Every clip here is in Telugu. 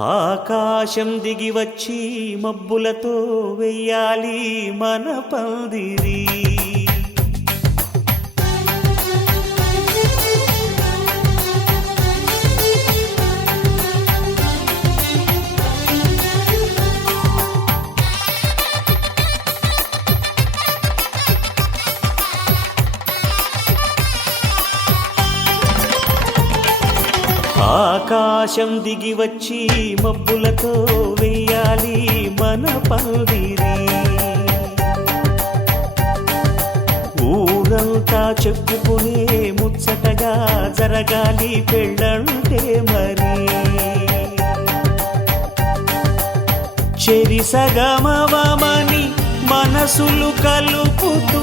ఆకాశం దిగి వచ్చి మబ్బులతో వెయ్యాలి మన పందిరి. ఆకాశం దిగి వచ్చి మబ్బులతో వెయ్యాలి మన పందిరి. ఊరంతా చెప్పుకునే ముచ్చటగా జరగాలి పెళ్ళంటే మరి. చెరిసగమవమని మనసులు కలుపుతూ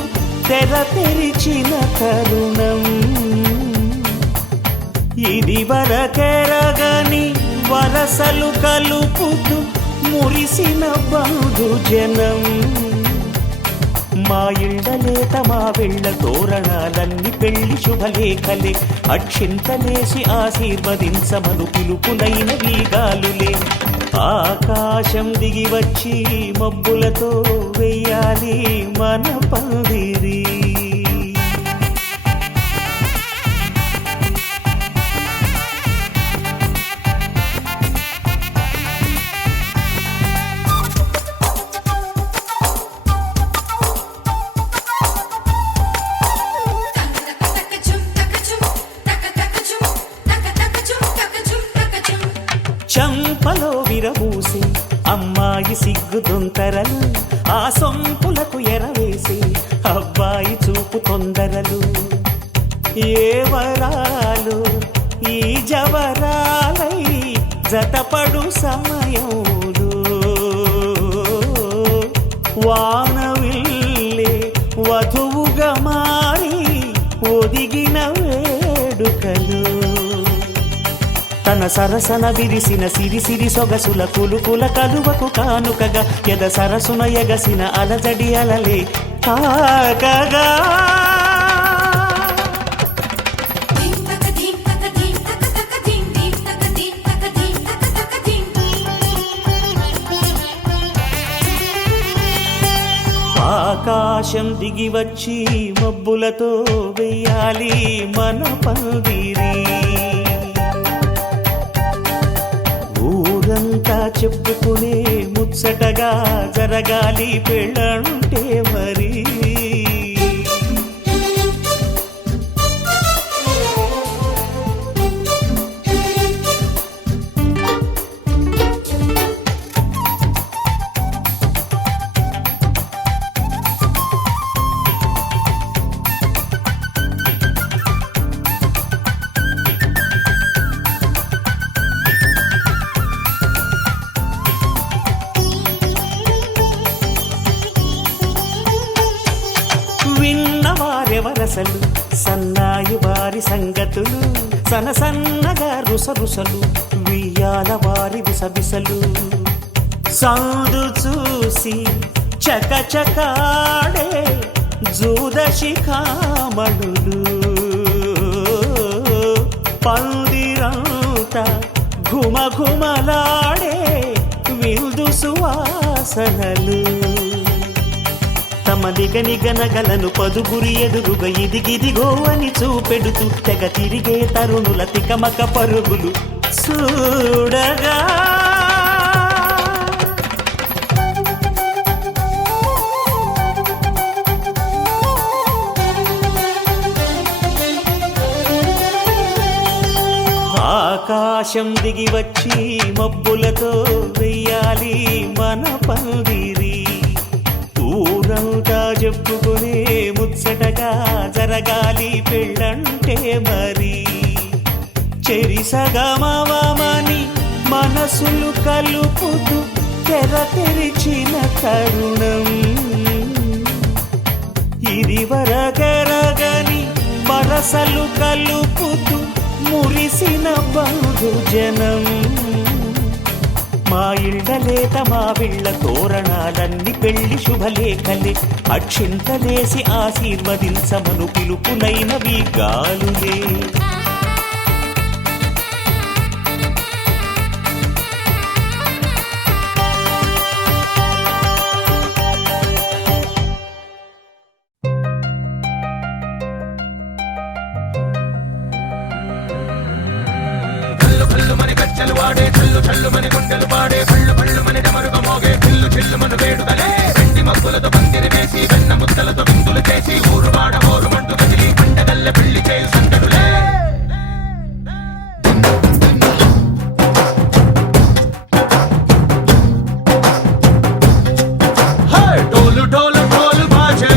తెర తెరిచిన తరుణం ఇది వరకెరగని వరసలు కలుపుతూ మురిసిన బంధుజనం. మా ఇళ్ళలేత మా వెళ్ళ తోరణాలన్నీ పెళ్లి శుభలేఖలే. అక్షింతలేసి ఆశీర్వదించమను పిలుపునైన వీగాలులే. ఆకాశం దిగి వచ్చి మబ్బులతో వెయ్యాలి మన పందిరి. చంపలో విరబూసి అమ్మాయి సిగ్గు దొంతరలు, ఆ సొంపులకు ఎరవేసి అబ్బాయి చూపు తొందరలు. ఏ వరాలు ఈ జవరాలై జతపడు సమయంలో వానవిల్లే వధువుగా మారి ఒదిగిన వేడుకలు. తన సరసన విరిసిన సిరిసిరి సొగసుల కులుకుల కలువకు కానుకగా ఎద సరసున ఎగసిన అలజడి అలలే తాకగా. ఆకాశం దిగి వచ్చి మబ్బులతో వెయ్యాలి మన పందిరి. ఊరంతా చెప్పుకునే ముచ్చటగా జరగాలి పెళ్ళంటే మరి. విన్నవారెవరసలు సన్నాయి వారి సంగతులు, సనసన్నగా రుసరుసలు వియ్యాల వారి విసబిసలు. సందు చూసి చకచకాడే జూదశిఖామణులు, పందిరంతా ఘుమఘుమలాడే విందు సువాసనలు. తమ నిగనిగనగలను పదుగురి ఎదురుగా ఇదిగిదిగో అని చూపెడుతూ తెగ తిరిగే తరుణుల తికమక పరుగులు చూడగా. ఆకాశం దిగి వచ్చి మబ్బులతో వెయ్యాలి మన పందిరి. ఊరంతా చెప్పుకునే ముచ్చటగా జరగాలి పెళ్ళంటే మరి. చెరిసగమవమని మనసులు కలుపుతూ తెర తెరిచిన తరుణం ఇది వరకెరగని వరసలు కలుపుతూ మురిసిన బంధుజనం. మా ఇళ్ళలేత మా వీళ్ళ తోరణాలన్నీ పెళ్లి శుభలేఖలే. అక్షింతలేసి ఆశీర్వదించమను పిలుపునైన వీగాలులే. చల్లు మని గుండెలు పాడే పళ్ళు పళ్ళు మని డమరుగ మోగే చిల్లు చిల్లు మన వేడుదలే వెండి మబ్బులతో పందిరి వేసి వెన్న ముద్దలతో విందులు చేసి ఊరు వాడ ఊరు మంటు కదిలి పండగల్ల పెళ్లి చేయు సందడులే ढोल ढोल ढोल बाजे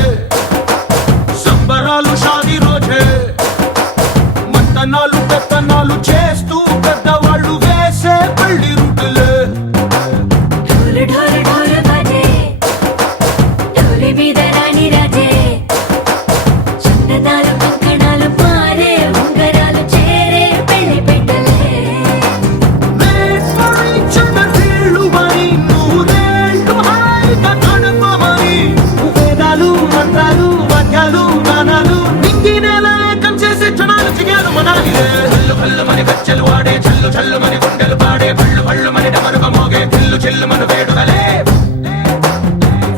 సంబరాలు షాదీ రోజే మంతనాలు పెత్తనాలు చేస్తూ పెద్దవాళ్ళు వేసే పెళ్లి రుటులే ढोल ढोल ढोल बाजे ढोली మీద రాణి రాజే చందనాలు కంకణాలు పారే ఉంగరాలు చేరే పెళ్లి పెట్టలే వీళ్ళు మరి నూరేళ్ళు హాయిగా గడపమని వేదాలు మంత్రాలు వాక్యాలు గానాలు నింగి నేల ఏకం చేసే క్షణాలు చిగాలు మనాలి హల్లు హల్లు మని గజ్జలు వాడే చల్లు చల్లు మని గుండెలు పాడే పళ్ళు పళ్ళు మని డమరుగ మోగే చిల్లు చిల్లు మన వేడుదలే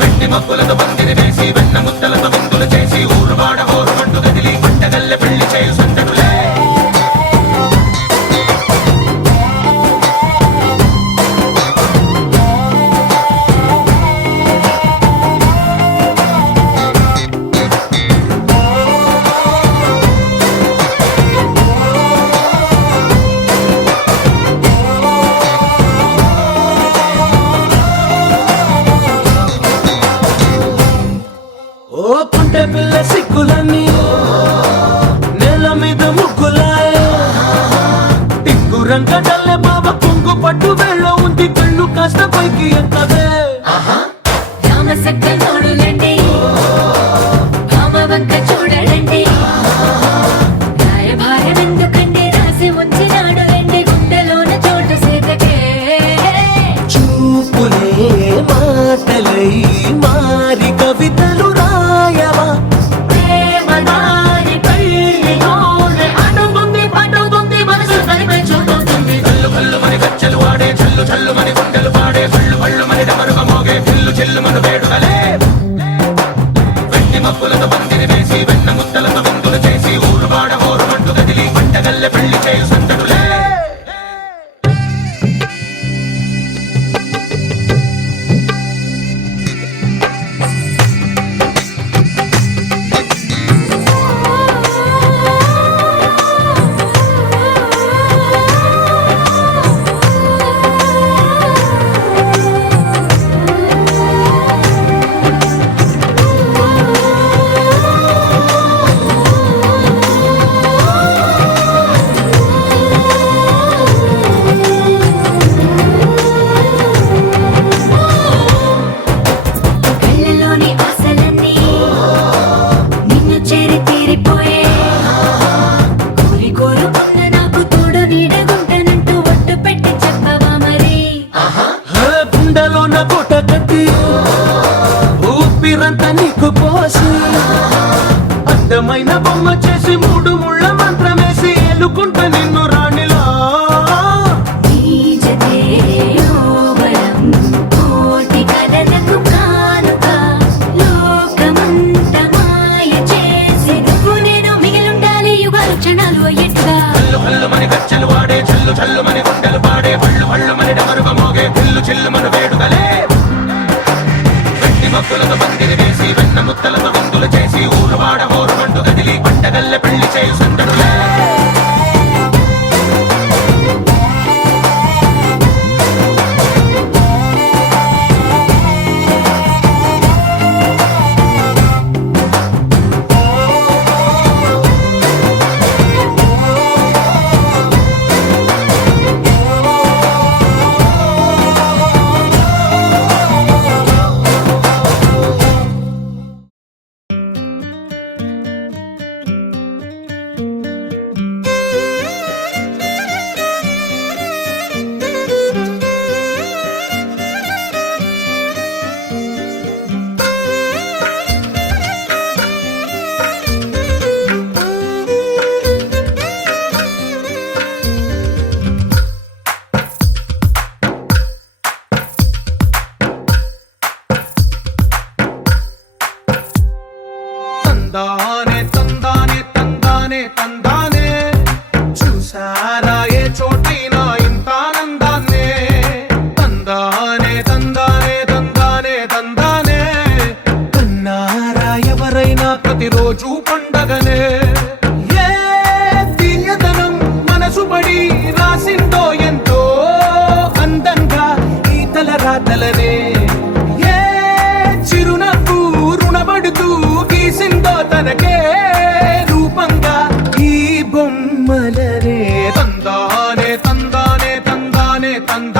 వెండి మబ్బులతో పందిరి వేసి వెన్న ముద్దలతో విందులు చేసి ఊరు వాడ ఊరు మంటు కదిలి పంటగల్లె పెళ్లి చేయు సందడులే ఓ పుంటె పిల్ల సిక్కులన్నీ నేల మీద ముగ్గులాయ టింగు రంగడల్లె బాబ కొంగు పట్టు వేళ్ళ ఉంది కళ్ళు కాస్త పైకి ఎత్తదే రామ సక్క నోడులండి రామ వంక చూడడండి రాయభారం ఎందుకండి రాసి ఉంచినాడు రండి గుండెలోన చోటు సేతకే చూపులే మాటలై మారి కవితలు రాయవా ప్రేమ దారి పెళ్లిలోనే అడుగుంది పడుగుంది మనసు కలిపే చూడుతుంది కల్లు కల్లు మని గజ్జలు వాడే చల్లు చల్లు మని గుండెలు పాడే పళ్ళు పళ్ళు మని డమరుగ మోగే చిల్లు చిల్లు మన వేడుదలే వెండి మబ్బులతో పందిరి వేసి వెన్న ముద్దలతో విందులు చేసి ఊరు వాడ ఊరు మంటు కదిలి పంటగల్లె పెళ్లి చేయు సందడులే కళ్ళలోని ఆశలన్నీ నిన్ను చేరి తీరిపోయే కోరి కోరుకున్న నాకు తోడు నీడగుంటానంటూ ఒట్టు పెట్టి చెప్పవా మరి గుండెలోన కోట కట్టి ఊపిరంతా నీకు పోసి అందమైన బొమ్మ చేసి మూడు ముళ్ళ మంత్రమేసి ఎలుకుంటా నిన్ను రాణిలా నీజతే యోవరం కోటి కలలకు కానుక లోకమంత మాయ చేసి నువ్వు నేను మిగిలుండాలి యుగాలు క్షణాలు అయ్యేట్టుగా కల్లు కల్లు మని గజ్జలు వాడే చల్లు చల్లు మని గుండెలు పాడే పళ్ళు పళ్ళు మని డమరుగ మోగే చిల్లు చిల్లు మన వేడుదలే వెండి మబ్బులతో పందిరి వేసి వెన్న ముద్దలతో విందులు చేసి ఊరు వాడ ఊరు మంటు కదిలి పంటగల్లె పెళ్లి చేయు సందడులే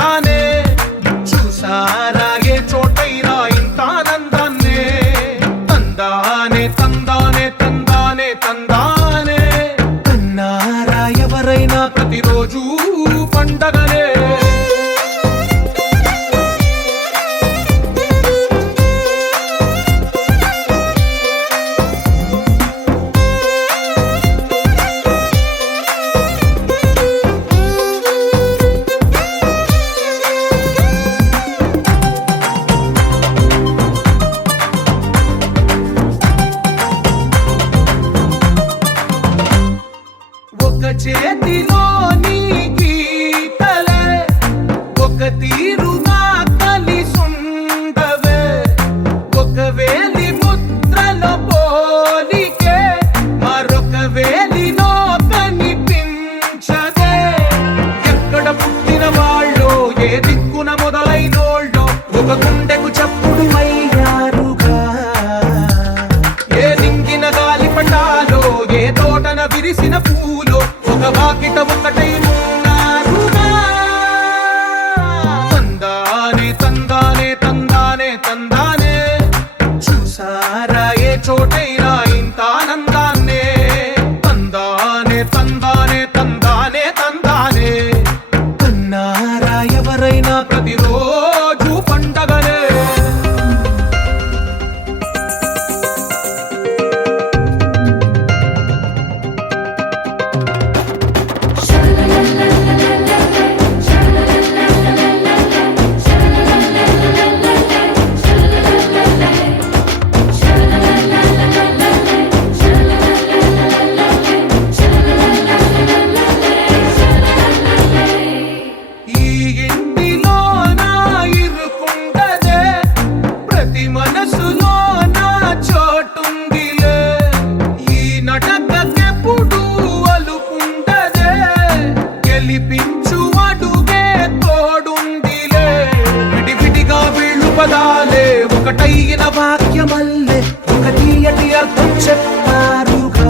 తందానే చూసారా ఏ చోటైనా ఇంత ఆనందాన్నే తందానే తందానే తందానే తందానే కన్నారా ఎవరైనా ప్రతిరోజు పండగనే ఒక చేతిలో నీ గీతలే ఒక తీరుగా కలిసుండవే ఒక వేలి ముద్రలో పోలికే మరొక వేలిలో కనిపించదే ఎక్కడ పుట్టిన వాళ్ళో ఏ దిక్కున మొదలైనోళ్ళో ఒక గుండెకు చప్పుడు అయ్యారుగా ఏ నింగిన గాలి పటాలో ఏ తోటన విరిసిన పూలో ఒక వాకిట ఒకటై ఉన్నారుగా తందానే తందానే తందానే తందానే చూసారా ఏ చోటైనా ఇంత ఆనందాన్నే తందానే తందానే తందానే తందానే కన్నారా ఎవరైనా ప్రతిరోజు పండగనే ఈ ఇంటిలో నా ఇరుకుండదే ప్రతి మనసులో నా చోటుందిలే ఈ నటకెప్పుడు అలుకుండదే గెలిపించు అడుగే తోడుందిలే విడివిడిగా వీళ్ళు పదాలే ఒకటైన వాక్యమల్లే ఒక తీయటి అర్థం చెప్పారుగా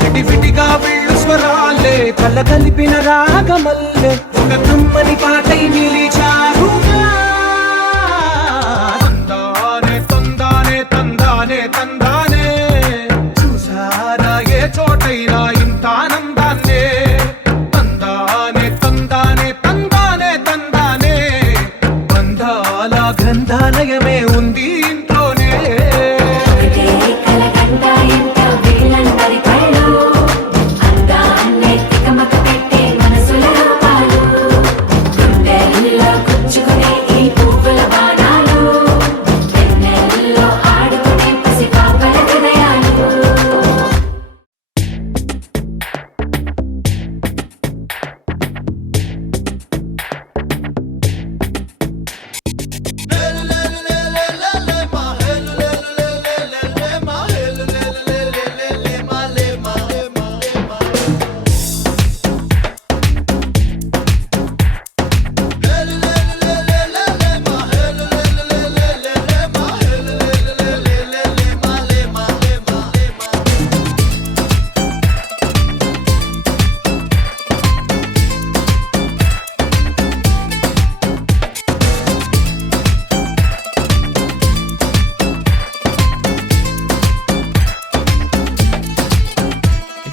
విడివిడిగా వీళ్ళు స్వరాలే కల కలిపిన రాగమల్లే ఒక కమ్మని పాటై నిలిచారుగా తందానే తందానే తందానే తందానే చూసారా ఏ చోటైనా ఇంత ఆనందాన్నే తందానే తందానే తందానే తందానే బంధాల గ్రంథాలయమే ఉంది ఇంట్లోనే ఒకటే కలగంట ఎంత వీళ్ళందరి కళ్ళు అందాన్నే తికమక పెట్టే మనసుల రూపాలు గుండెల్లో గుచ్చుకునే ఈ పువ్వుల బాణాలు వెన్నెల్లో ఆడుకునే పసిపాపల హృదయాలు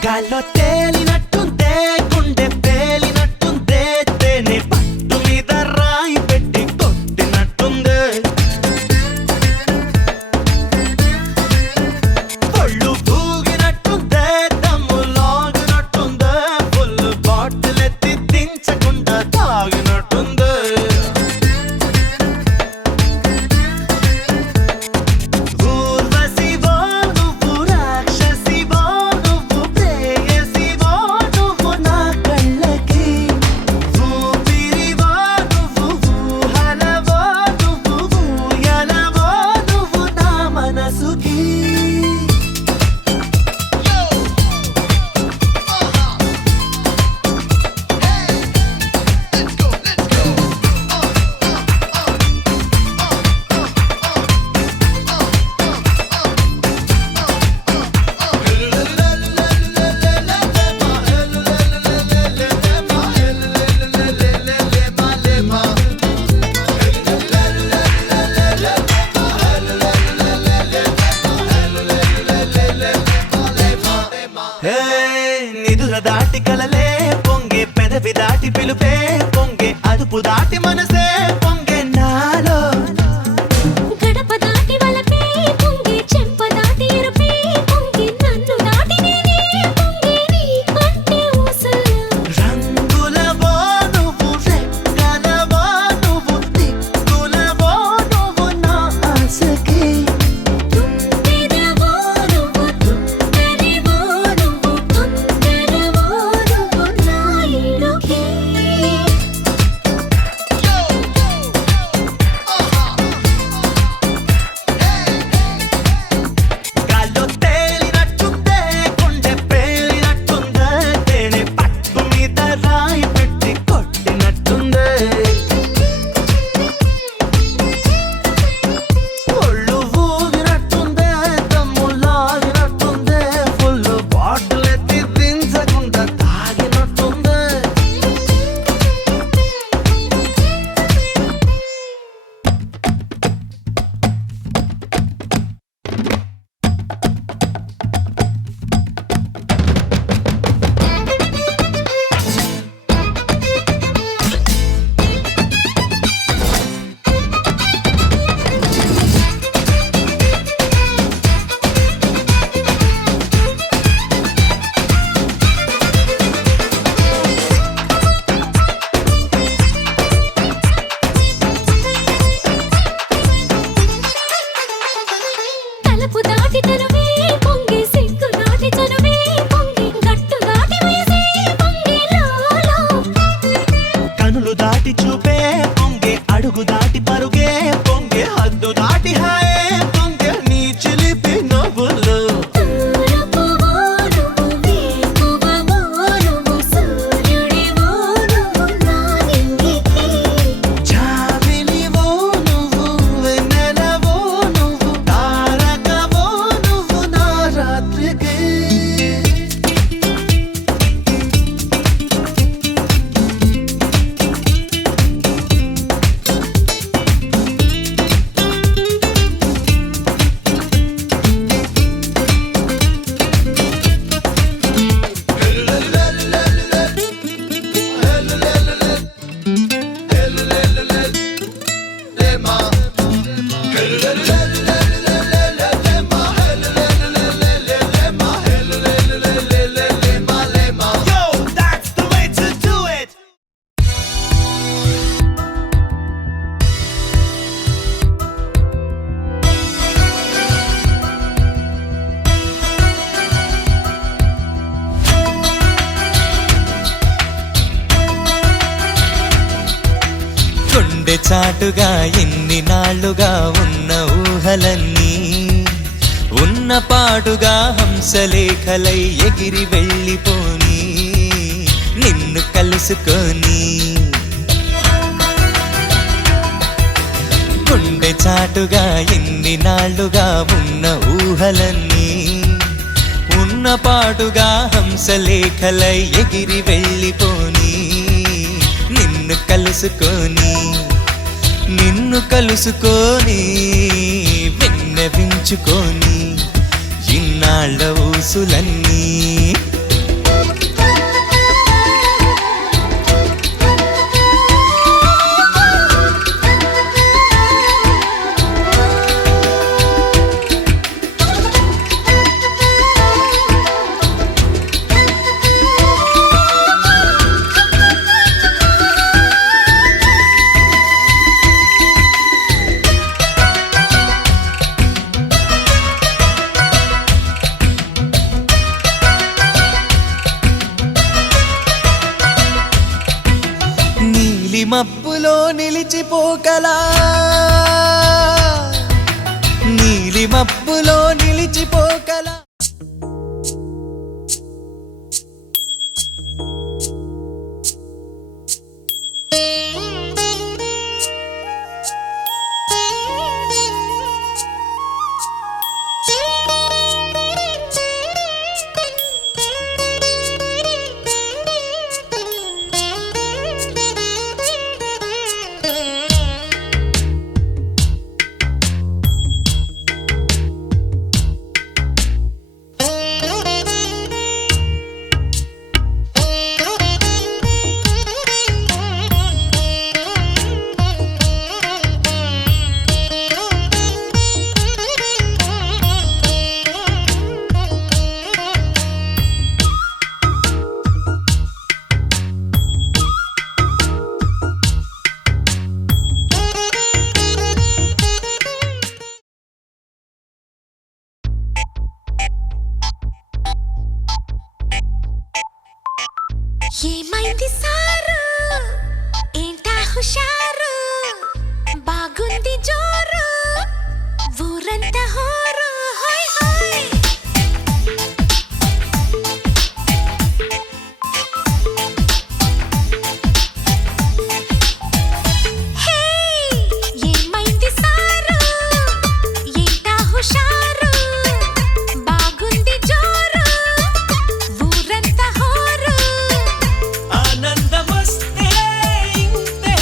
గాల్లో తేలినట్టుందే గుండె పేలినట్టుందే తేనె పట్టు మీద రాయి పెట్టి కొట్టినట్టుందే ఒళ్ళు ఊగినట్టుందే దమ్ము లాగినట్టుందే ఫుల్ బాటిల్ ఎత్తి దించకుండా తాగినట్టుందే ఊర్వశివో నువ్వు రాక్షసివో నువ్వు ప్రేయసివో నువ్వు నా కళ్ళకి ఊపిరివో నువ్వు ఊహలవో నువ్వు ఊయలవో నువ్వు నా మనసుకి దాటి చూపే పొంగే అడుగు దాటి పరుగే పొంగే హద్దు దాటి హాయే పొంగే నీ చిలిపి నవ్వులు తూర్పువో నువ్వు వేకువవో నువ్వు సూర్యుడివో నువ్వు నా నింగికి జాబిలివో నువ్వు వెన్నెలవో నువ్వు తారకవో నువ్వు నా రాత్రికి Yo, that's the way to do it. గుండె చాటుగా ఎన్ని నాళ్ళుగా ఉన్న ఊహలన్నీ ఉన్న పాటుగా హంసలేఖలై ఎగిరి వెళ్ళిపోని నిన్ను కలుసుకొని గుండె చాటుగా ఎన్ని నాళ్ళుగా ఉన్న ఊహలన్నీ ఉన్న పాటుగా హంసలేఖలై ఎగిరి వెళ్ళిపోని నిన్ను కలుసుకొని విన్నవించుకొని ఇన్నాళ్ళ ఊసులన్నీ మబ్బులో నిలిచిపోకలా నీలి మబ్బులో నిలిచిపోకలా ఏమైంది సారు ఏంటా హుషారు బాగుంది జోరు ఊరంతా హోరు హోయ్ హోయ్ హే ఏమైంది సారు ఏంటా హుషారు బాగుంది జోరు ఊరంతా హోరు ఆనందమొస్తే ఇంతే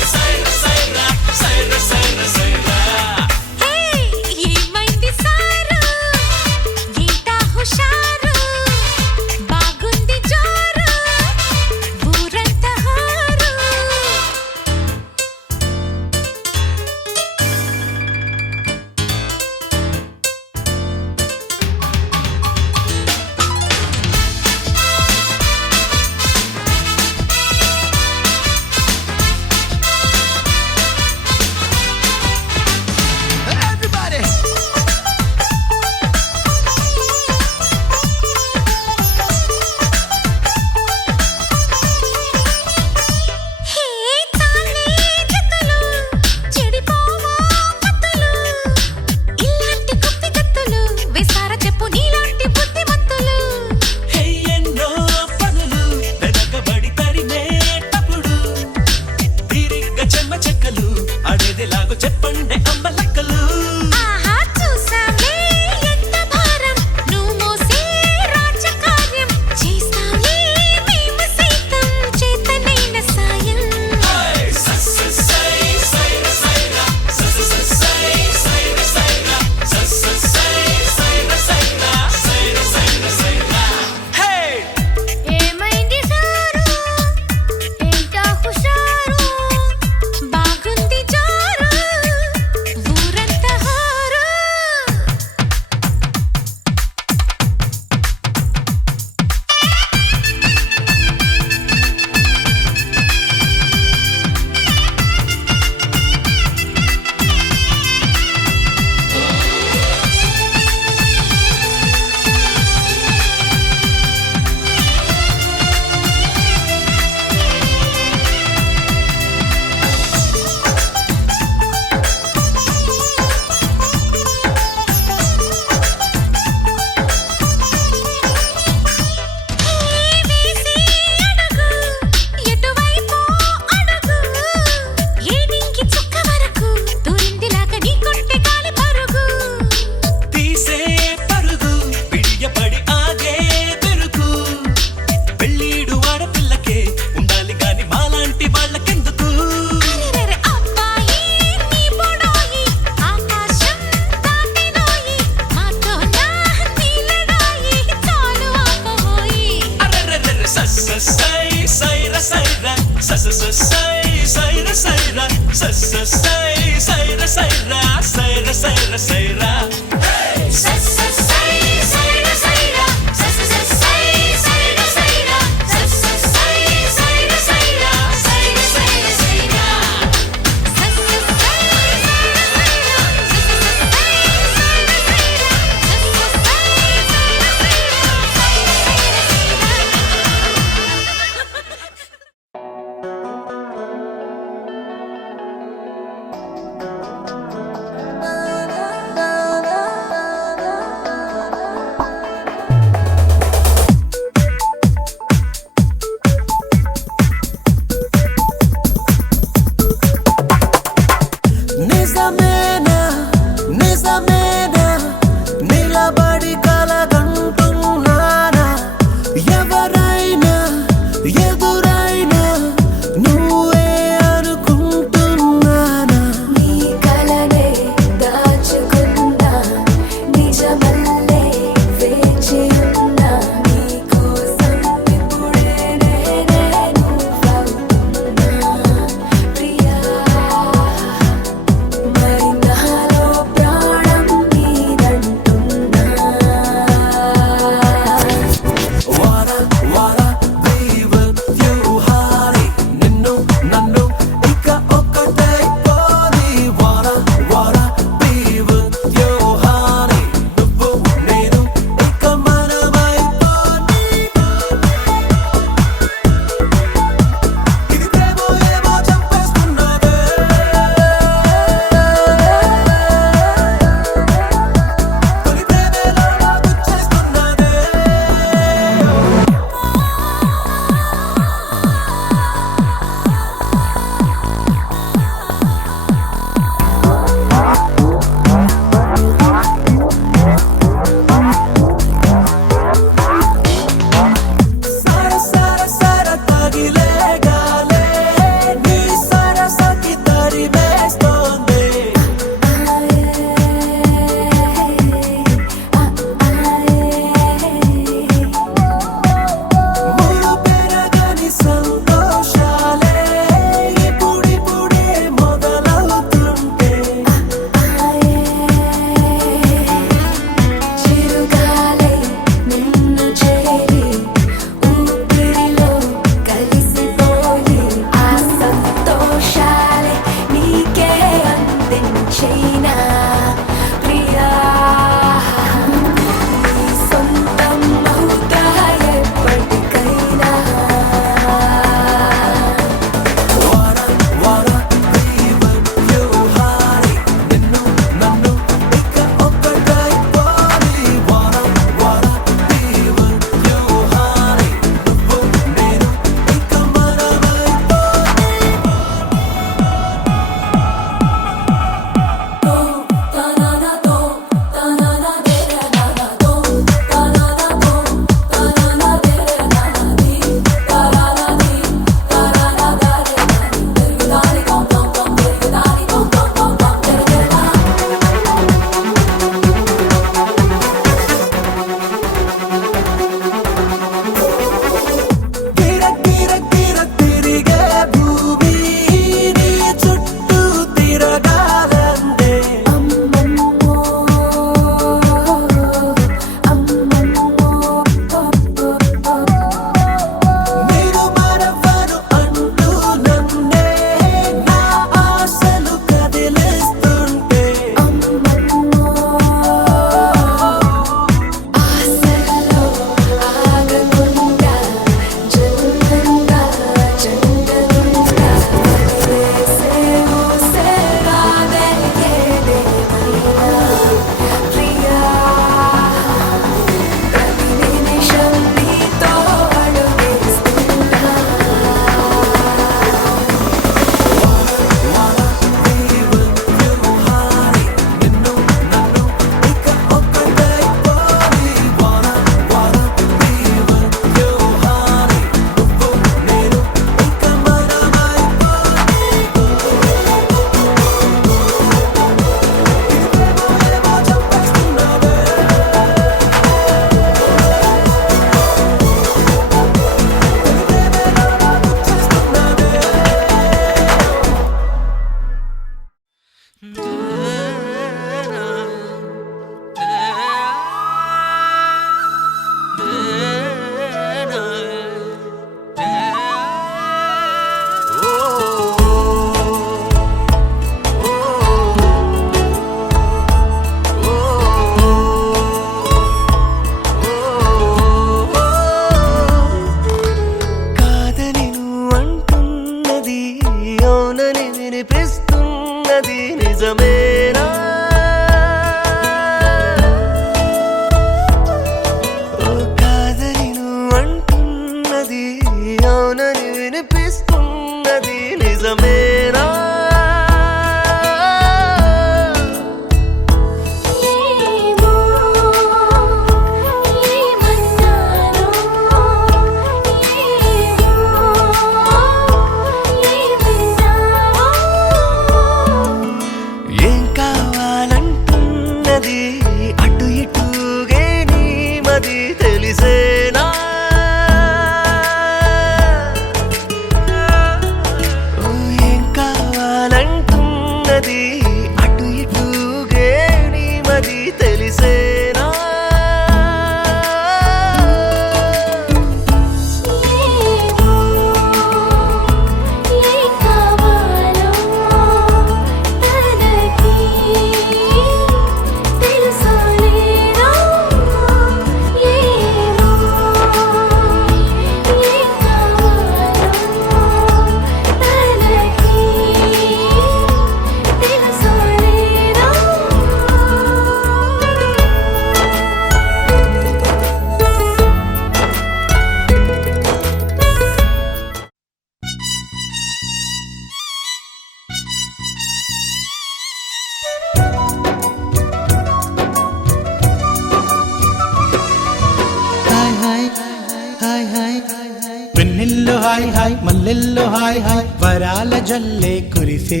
హాయ్ హాయ్ మల్లెల్లో హాయ్ హాయ్ వరాల జల్లే కురిసే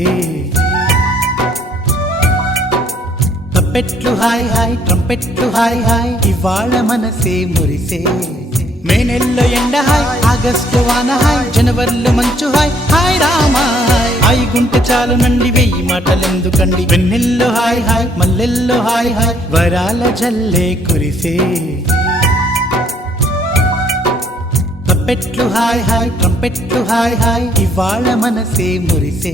తప్పెట్లు హాయ్ హాయ్ ట్రంపెట్లు హాయ్ హాయ్ ఇవాళ మనసే మురిసే మే నెలలో ఎండ హాయ్ ఆగస్టు వాన హాయ్ జనవరిలో మంచు హాయ్ హాయ్ రామా హాయ్ గుంటె చాలు నండి వెయ్యి మాటలెందుకండి వెన్నెల్లో హాయ్ హాయ్ మల్లెల్లో హాయ్ హాయ్ వరాల జల్లే కురిసే తప్పెట్లు హాయ్ హాయ్ ట్రంపెట్లు హాయ్ హాయ్ ఇవాళ మనసే మురిసే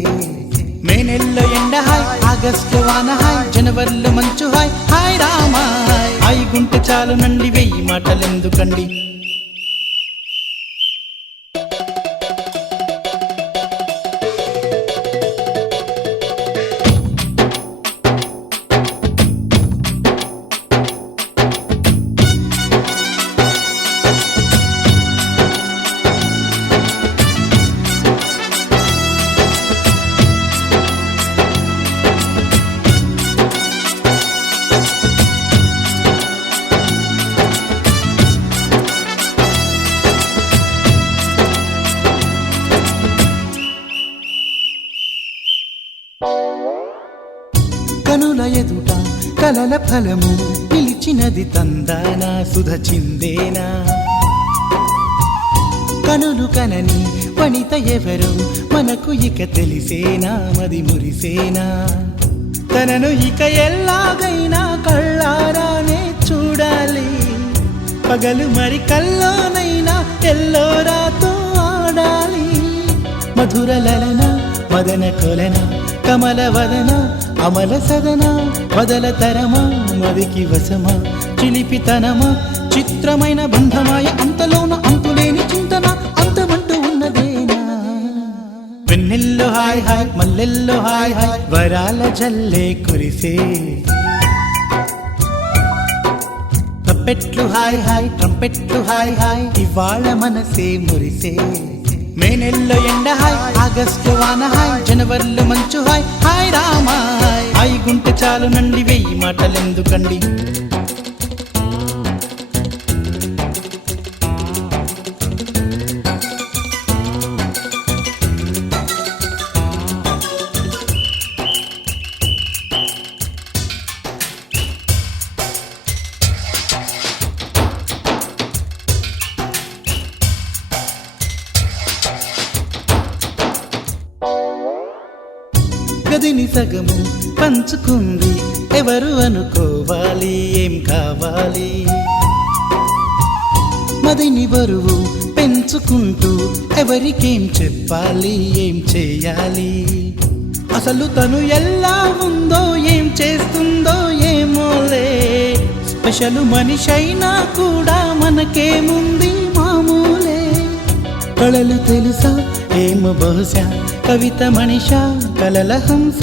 మే నెలలో ఎండ హాయ్ ఆగస్టు వాన హాయ్ జనవరిలో మంచు హాయ్ హాయ్ రామా హాయ్ గుంటె చాలు నండి వెయ్యి మాటలెందుకండి కనుల ఎదుట కలల ఫలము పిలిచినది తందానా సుధ చిందేనా కనులు కనని వనిత ఎవరు మనకు ఇక తెలిసేనా మది మురిసేనా తనను ఇక ఎల్లాగైనా కళ్ళారానే చూడాలి పగలు మరి కల్లోనైనా ఎల్లోరాతో ఆడాలి మధుర లలన మదన కొలన కమల వదన అమల సదన వదల తరమా మదికి వశమా చిలిపితనమా చిత్రమైన బంధమాయ అంతలోన అంతులేని చింతన అంతమంటూ ఉన్నదేనా వెన్నెల్లో హాయ్ హాయ్ మల్లెల్లో హాయ్ హాయ్ వరాల జల్లే కురిసే తప్పెట్లు హాయ్ హాయ్ ట్రంపెట్లు హాయ్ హాయ్ ఇవాళ మనసే మురిసే మే నెలలో ఎండ హాయ్ ఆగస్టు వాన హాయ్ జనవరిలో మంచు హాయ్ హాయ్ రామా హాయ్ గుంటె చాలు నండి వెయ్యి మాటలెందుకండి గదిని సగము పంచుకుంది ఎవరు అనుకోవాలి ఏం కావాలి మదిని బరువు పెంచుకుంటూ ఎవరికేం చెప్పాలి ఏం చేయాలి అసలు తను ఎలా ఉందో ఏం చేస్తుందో ఏమోలే స్పెషల్ మనిషైనా కూడా మనకేముంది మామూలే కళలు తెలుసా ఏమో బహుశా కవిత మనిషా కలల హంస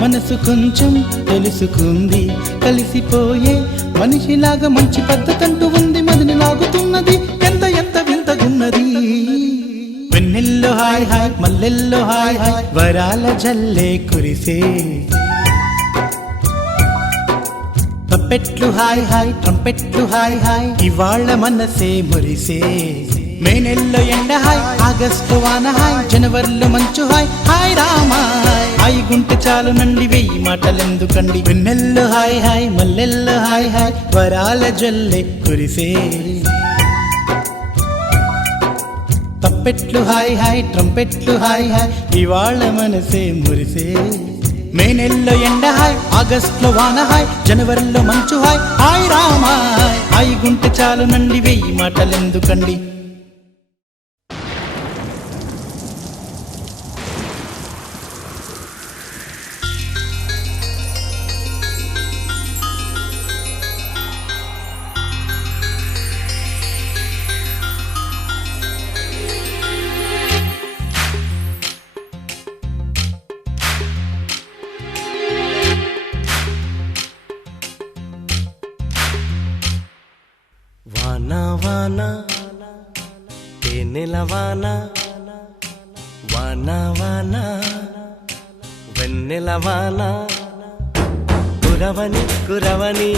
మనసు కొంచెం తెలుసుకుంది కలిసిపోయే మనిషిలాగా మంచి పద్ధతంటూ ఉంది మదిని లాగుతున్నది ఎంత ఎంత వింతగున్నది వెన్నెల్లో హాయ్ హాయ్ మల్లెల్లో హాయ్ హాయ్ వరాల జల్లే కురిసే తప్పెట్లు హాయ్ హాయ్ ట్రంపెట్లు హాయ్ హాయ్ ఇవాళ మనసే మురిసే మే నెలలో ఎండ హాయ్ ఆగస్టు వాన హాయ్ జనవరిలో మంచు హాయ్ హాయ్ రామా హాయ్ గుంటె చాలు నండి వెయ్యి మాటలెందుకండి వెన్నెల్లో హాయ్ హాయ్ మల్లెల్లో హాయ్ హాయ్ వరాల జల్లే కురిసే తప్పెట్లు హాయ్ హాయ్ ట్రంపెట్లు హాయ్ హాయ్ ఇవాళ మనసే మురిసే మే నెలలో ఎండ హాయ్ ఆగస్టులో వాన హాయ్ జనవరిలో మంచు హాయ్ హాయ్ రామా హాయ్ గుంటె చాలు నండి వెయ్యి మాటలెందుకండి వానా వానా తేనెల వానా వానా వానా వెన్నెల వానా కురవని కురవని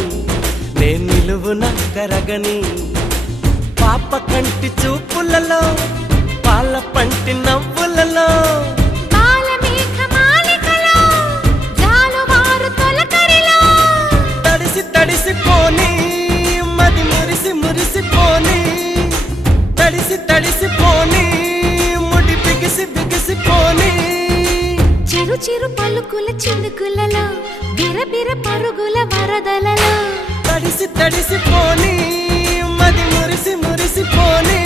నే నిలువున కరగని పాప కంటి చూపులలో పాల పంటి నవ్వులలో బాలమేఘమాలికలో జాలువారు తొలకరిలో తడిసి తడిసిపోని మది మురిసి మురిసిపోని తడిసి తడిసిపోని ముడి బిగిసి బిగిసిపోని చిరు చిరు పలుకుల చినుకులలో బిరబిర పరుగుల వరదలలో తడిసి తడిసిపోని మది మురిసి మురిసిపోని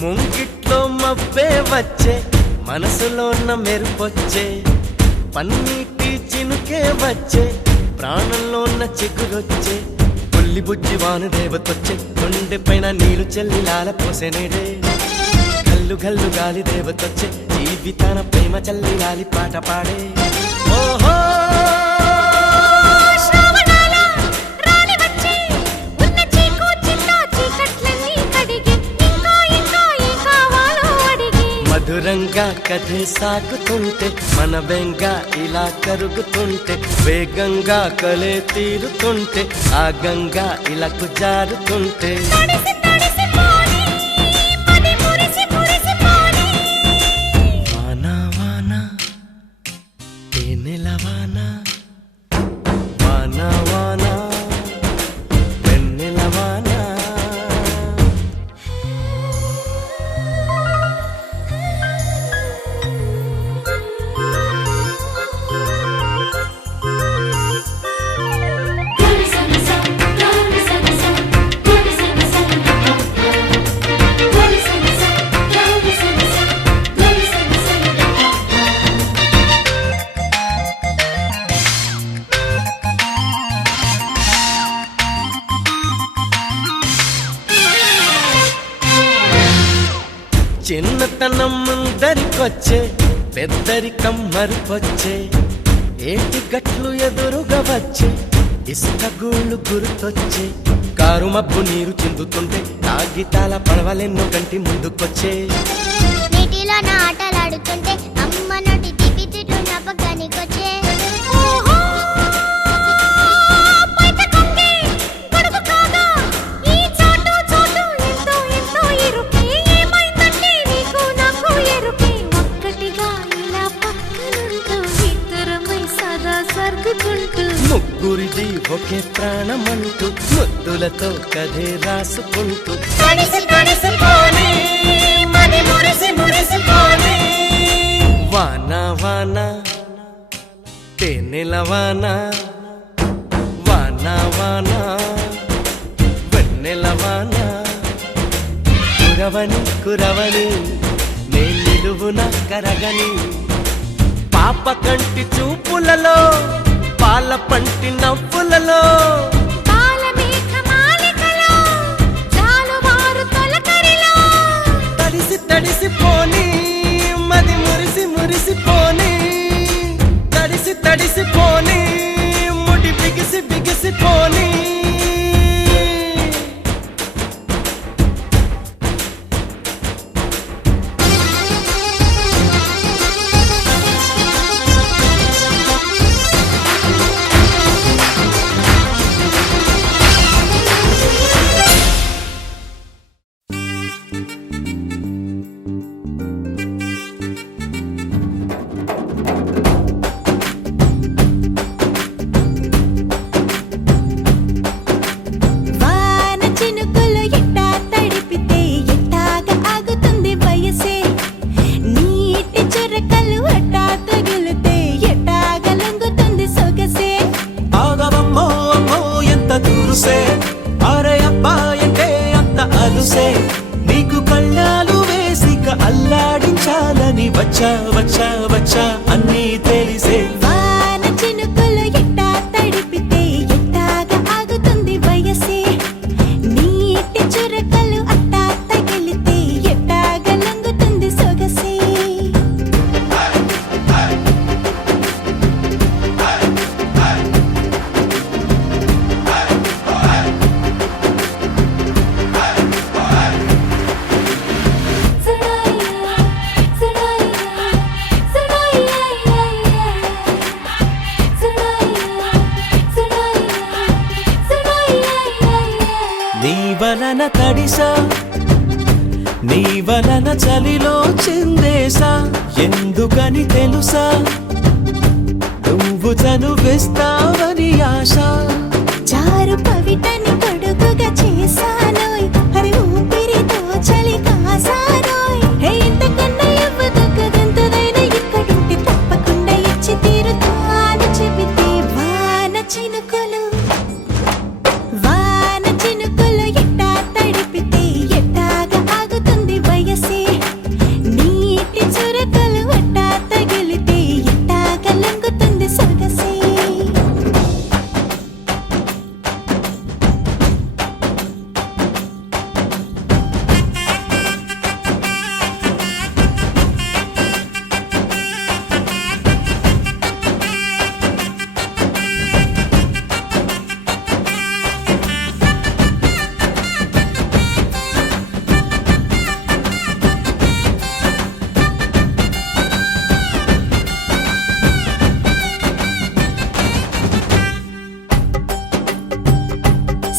ముంగిట్లో మబ్బే వచ్చే మనసులో ఉన్న మెరుపొచ్చే పన్నీటి చినుకే వచ్చే ప్రాణంలో ఉన్న చిగురొచ్చే పుల్లి బుజ్జి వాన దేవతొచ్చే గుండె పైన నీళ్లు చెల్లి లాల పోసెనేడే గల్లు గల్లు గాలి దేవతొచ్చే జీవితాన ప్రేమ చల్లి లాలి పాట పాడే ఓహో మధురంగా కథే సాగుతుంటే మన బెంగ ఇలా కరుగుతుంటే వేగంగా కలే తీరుతుంటే ఆ గంగా ఇలా జారుతుంటే వానా వానా తేనెల వానా వానా వానా వెన్నెల వానా చిన్నతనం ముందరికొచ్చే పెద్దరికం మరుపొచ్చే ఏటి గట్లు ఎదురుగా వచ్చే ఇసుక గూళ్ళు గుర్తొచ్చే కారు మబ్బు నీరు చిందుతుంటే కాగితాల పడవలెన్నో గంటి ముందుకొచ్చే నీటిలో నా ఆటలాడుతుంటే అమ్మ నోటి తిప్పి తిట్టు నపకానికొచ్చే ముగ్గురిది ఒకే ప్రాణమంటూ ముద్దులతో కథే రాసుకుంటూ తడిసి తడిసిపోని మది మురిసి మురిసిపోని వానా వానా తేనెల వానా వానా వానా వెన్నెల వానా కురవని కురవని నే నిలువున కరగని పాప కంటి చూపులలో పాల పంటి నవ్వులలో బాలమేఘమాలికలో జాలువారు తొలకరిలో తడిసి తడిసిపోని మది మురిసి మురిసిపోని తడిసి తడిసిపోని ముడి బిగిసి బిగిసిపోని తడిసా నీ వలన చలిలో చిందేసా ఎందుకని తెలుసా నువ్వు చనువిస్తావని ఆశ చారు పవిటని కొడుకుగా చేశానోయ్ హరి ఊపిరితో చలి కాసానోయ్ హే ఇంతకన్నా ఇవ్వదగ్గదెంతదైనా ఇక్కడుంటే తప్పకుండా ఇచ్చి తీరుతాను చెబితే వాన చినుకులు ఎట్టా తడిపితే ఎట్టాగా ఆగుతుంది వయసే నీటి చురకలు అట్టా తగిలితే ఎట్టాగా లొంగుతుంది సొగసే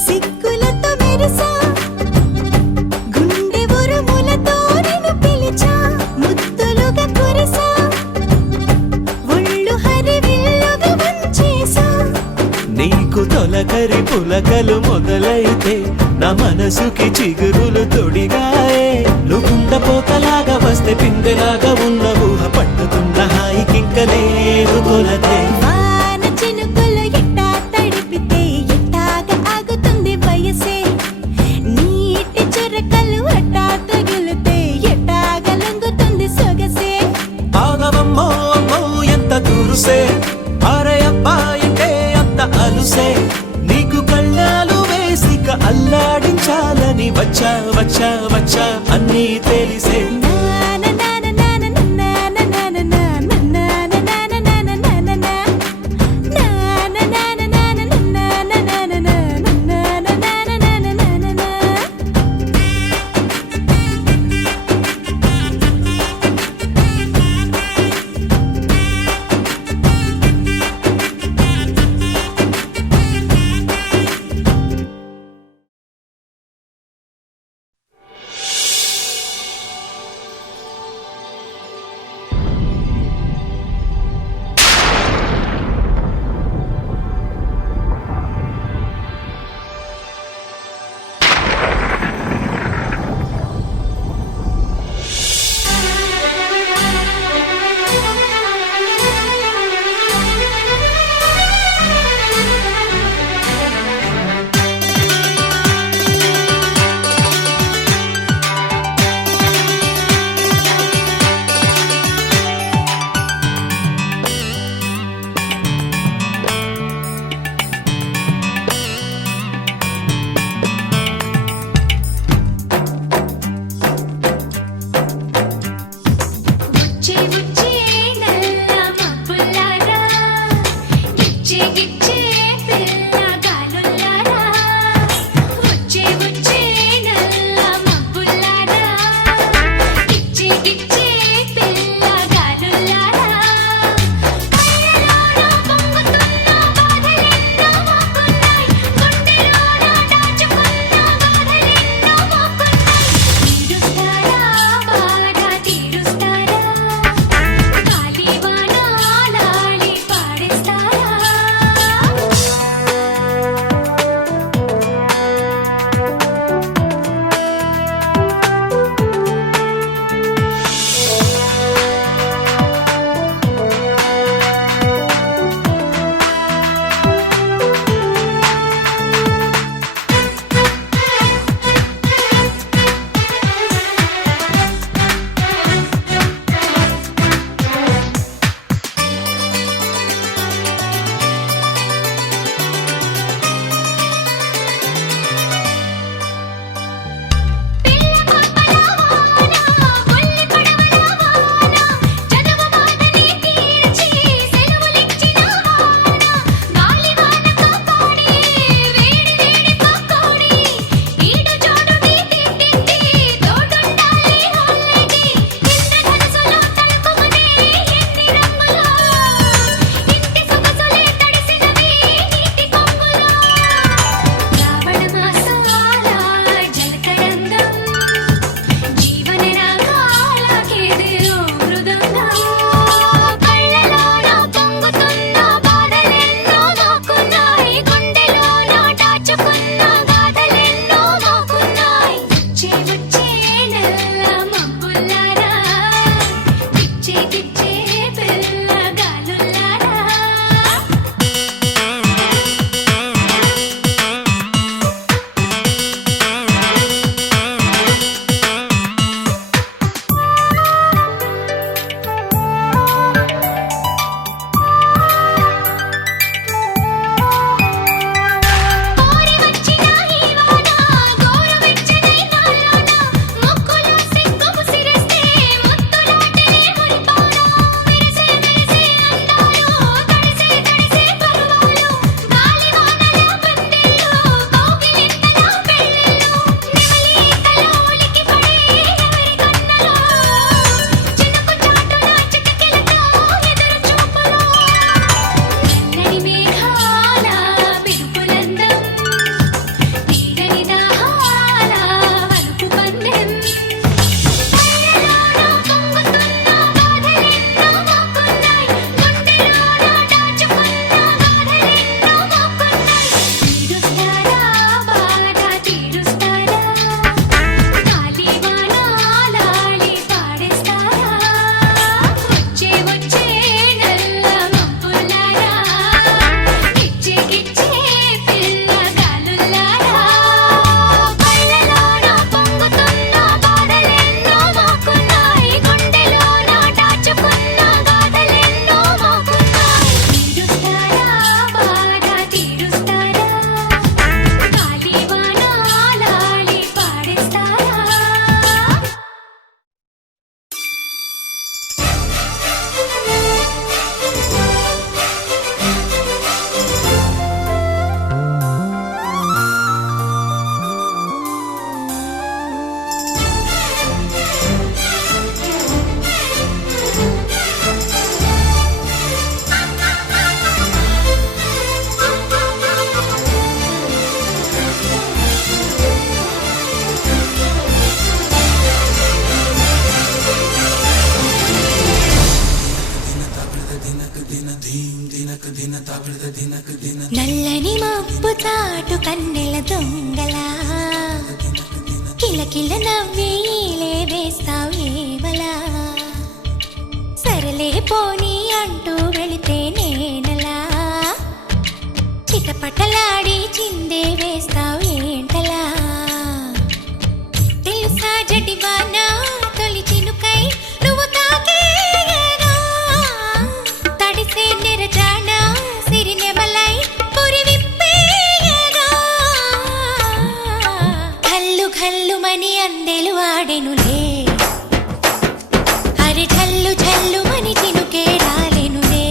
సిగ్గులతో మెరిసా గుండె ఉరుములతో నిన్ను పిలిచా ముద్దులుగా కురిసా ఒళ్ళు హరివిల్లుగా వంచేసా నీకు తొలకరి పులకలు మొదలైతే నా మనసుకి చిగురులు తొడిగాయే నువ్వుండ పోతలాగా వస్తే పిందెలాగా ఉన్న ఊహ పట్టుతున్న హాయికింక లేదు కొలతే వాన చినుకులు ఎట్టా తడిపితే ఎట్టాగా ఆగుతుంది వయసే నీటి చురకలు అట్టా తగిలితే ఎట్టాగా లొంగుతుంది సొగసే ఆగవమ్మో అమ్మో ఎంత దూరుసే అరే అబ్బాయంటే అంత అలుసే నీకు కళ్ళాలు వేసిక అల్లాడించాలని వచ్చా వచ్చా వచ్చా అన్నీ తెలిసే కిలకిల నవ్వి లేవేస్తావు ఏమలా సరలే పోనీ అంటూ వెళితే నేనలా చిటపటలాడి చిందే వేస్తావు ఏంటలా తెలుసా జడివానా తొలి చినుకై నువ్వు తాకేయగా తడిసే నిరజానా సిరినెమలై పురి విప్పేయగా ఘల్లు ఘల్లుమని అందెలు ఆడెనులే అరి ఝల్లు ఝల్లుమని చినుకే రాలెనులే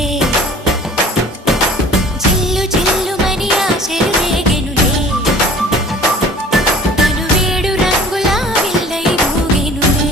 జిల్లు జిల్లుమని ఆశలు రేగెనులే తను వేడు రంగుల విల్లై ఊగెనులే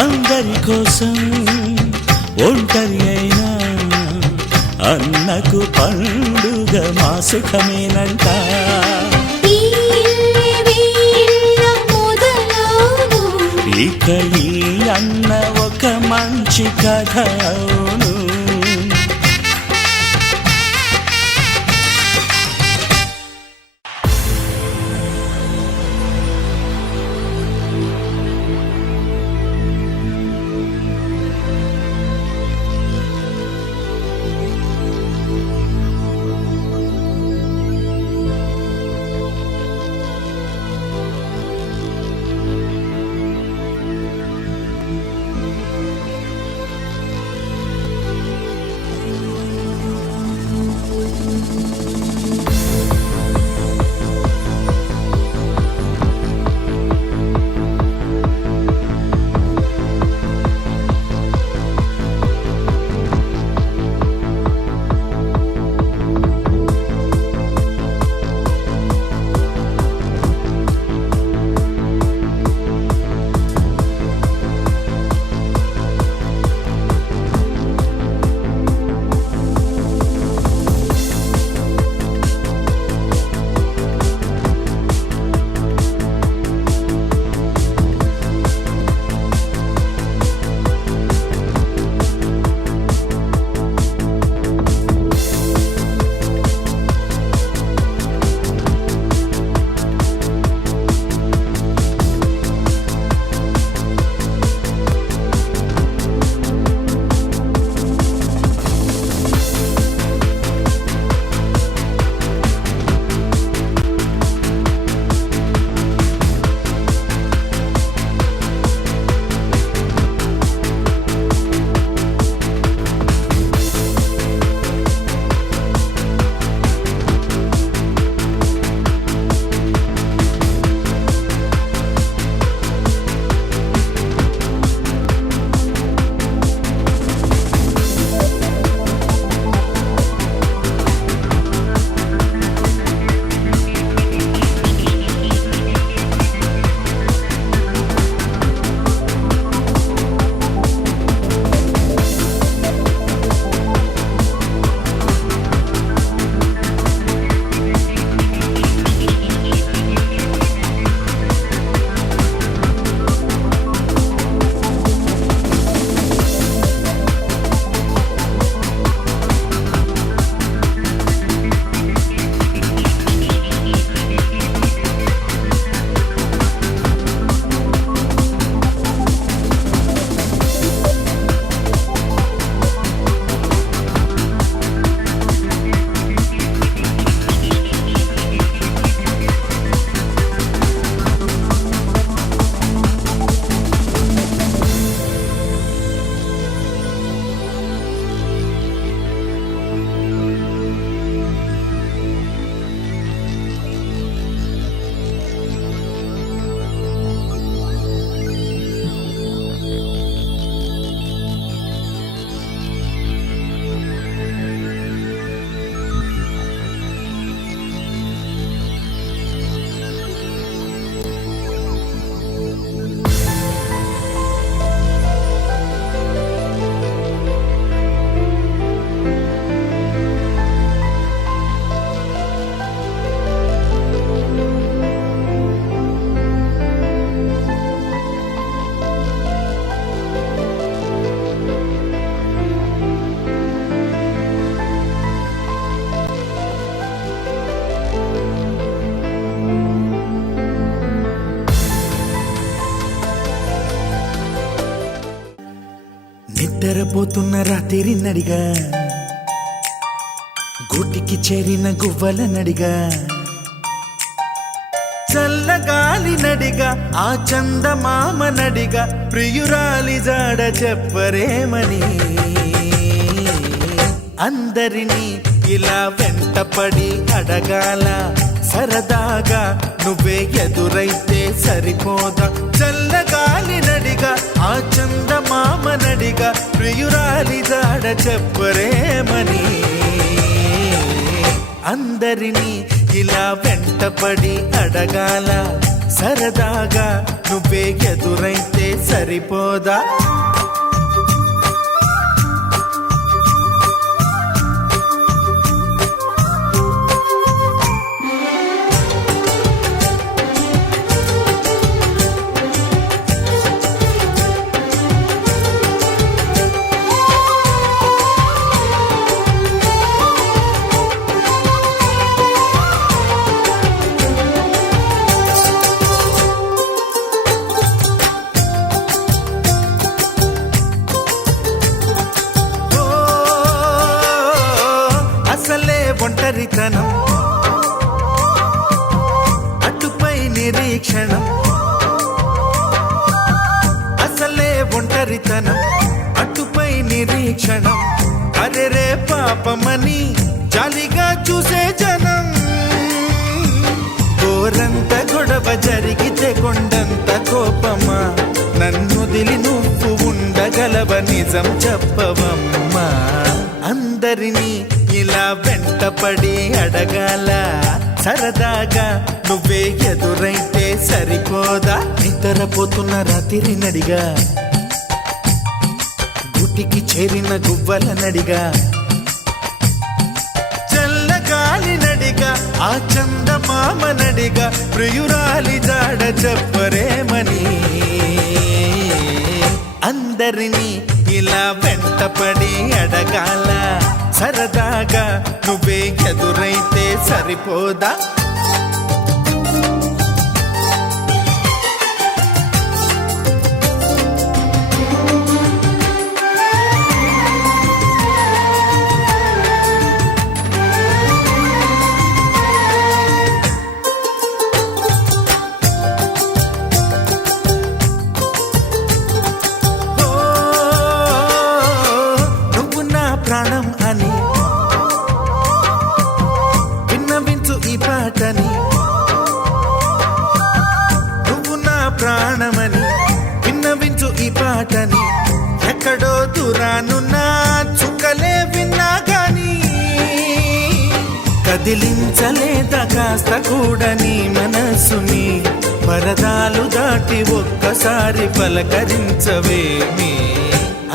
అందరి కోసం ఒంటరి అయినా అన్నకు పండుగ మా సుఖమేనంట. ఇక ఈ అన్న ఒక మంచి కథ అవును. నిద్రపోతున్న రాత్రి నడిగా గూటికి చేరిన గువ్వల నడిగా చల్లగాలి నడిగా ఆ చందమామ నడిగా ప్రియురాలి జాడ చెప్పరేమని అందరినీ ఇలా వెంటపడి అడగాల సరదాగా నువ్వే ఎదురైతే సరిపోదా చల్లగాలి నడిగా ఆ చందమామ నడిగా ప్రియురాలి జాడ చెప్పరేమని అందరినీ ఇలా వెంటపడి అడగాల సరదాగా నువ్వే ఎదురైతే సరిపోదా ఒంటరితనం అటుపై నిరీక్షణం అసలే ఒంటరితనం అటుపై నిరీక్షణం అరెరే పాపమని జాలిగా చూసే జనం గోరంత గొడవ జరిగితే కొండంత కోపమా నన్నుదిలి నువ్వు ఉండగలవ నిజం చెప్పవమ్మా అందరినీ ఇలా వెంటపడి అడగాల సరదాగా నువ్వే ఎదురైతే సరిపోదా నిద్రపోతున్న రాత్రి నడిగా గుటికి చేరిన గువ్వల నడిగా చల్లగాలి నడిగా ఆ చందమామ నడిగా ప్రియురాలి జాడ చెప్పరేమని అందరినీ ఇలా వెంటపడి అడగాల సరదాగా నువ్వే ఎదురైతే సరిపోదా ప్రాణం అని విన్నవించు ఈ పాటని నువ్వు నా ప్రాణమని విన్నవించు ఈ పాటని ఎక్కడో దూరానున్నా చుక్కలే విన్నా గాని కదిలించలేదా కాస్త కూడా నీ మనసుని పరదాలు దాటి ఒక్కసారి పలకరించవేమి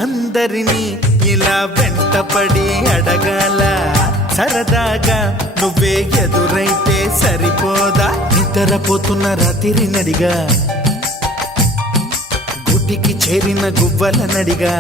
అందరినీ ఇలా వెంటపడి అడగాల సరదాగా నువ్వే ఎదురైతే సరిపోదా నిద్రపోతున్న రాత్రి నడిగా గుటికి చేరిన గువ్వల నడిగా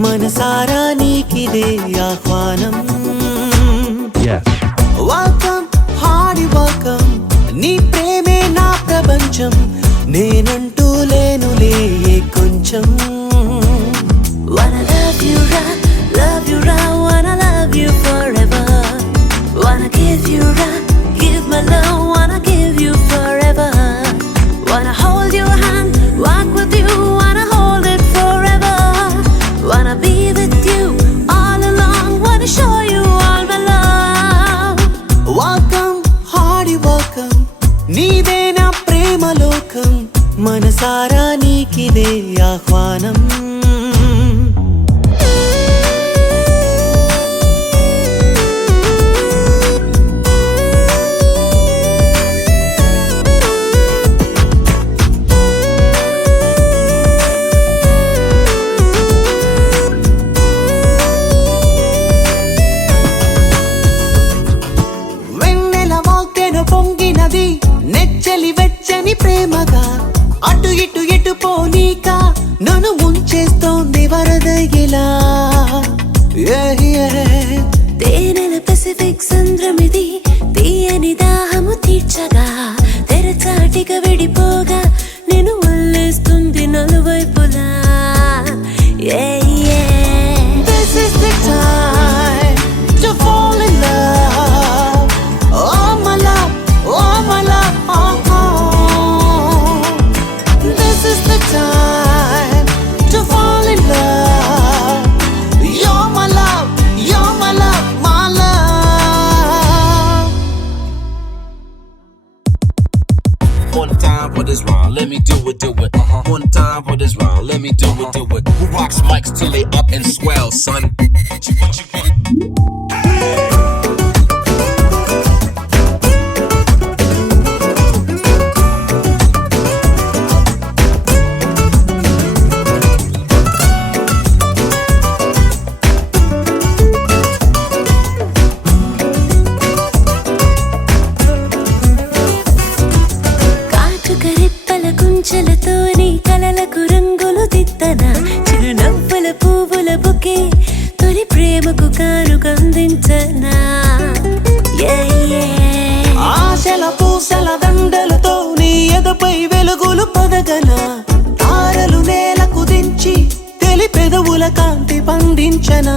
మనసారా నీకిదే ఆహ్వానం వెల్కమ్ హార్డీ వెల్కమ్ నీ ప్రేమే నా ప్రపంచం నేనంటూ లేనులే కొంచెం Wanna love you right, wanna love you forever. Wanna give you right, give my love, wanna give you forever. Wanna hold your hand, walk with you, wanna చెలి వెచ్చని ప్రేమగా అటు ఇటు ఎటు పోనీక నన్ను ముంచేస్తోంది వరద ఇలా తేనెల పెసిఫిక్ సంద్రమిది తీయని దాహము తీర్చగా తెరచాటిగా విడిపోగా నేను వల్లేస్తుంది నలువైపులా This is the time to fall in love. Oh my love, oh my love, oh, oh. This is the time to fall in love. You're my love, you're my love, my love. One time for this round, let me do it, do it. One time for this round, let me do it, do it. Who rocks mics till they up and swell, son? What you want? కాటుక రెప్పల కుంచెలతో నీ కలలకు రంగులు దిద్దన చిరునవ్వుల పువ్వుల బుకే తొలి ప్రేమకు కానుక అందించనా ఆశల పూసల దండలతో నీ ఎదపై వెలుగులు పొదగన తారలు నేలకు దించి తెలి పెదవుల కాంతి పండించనా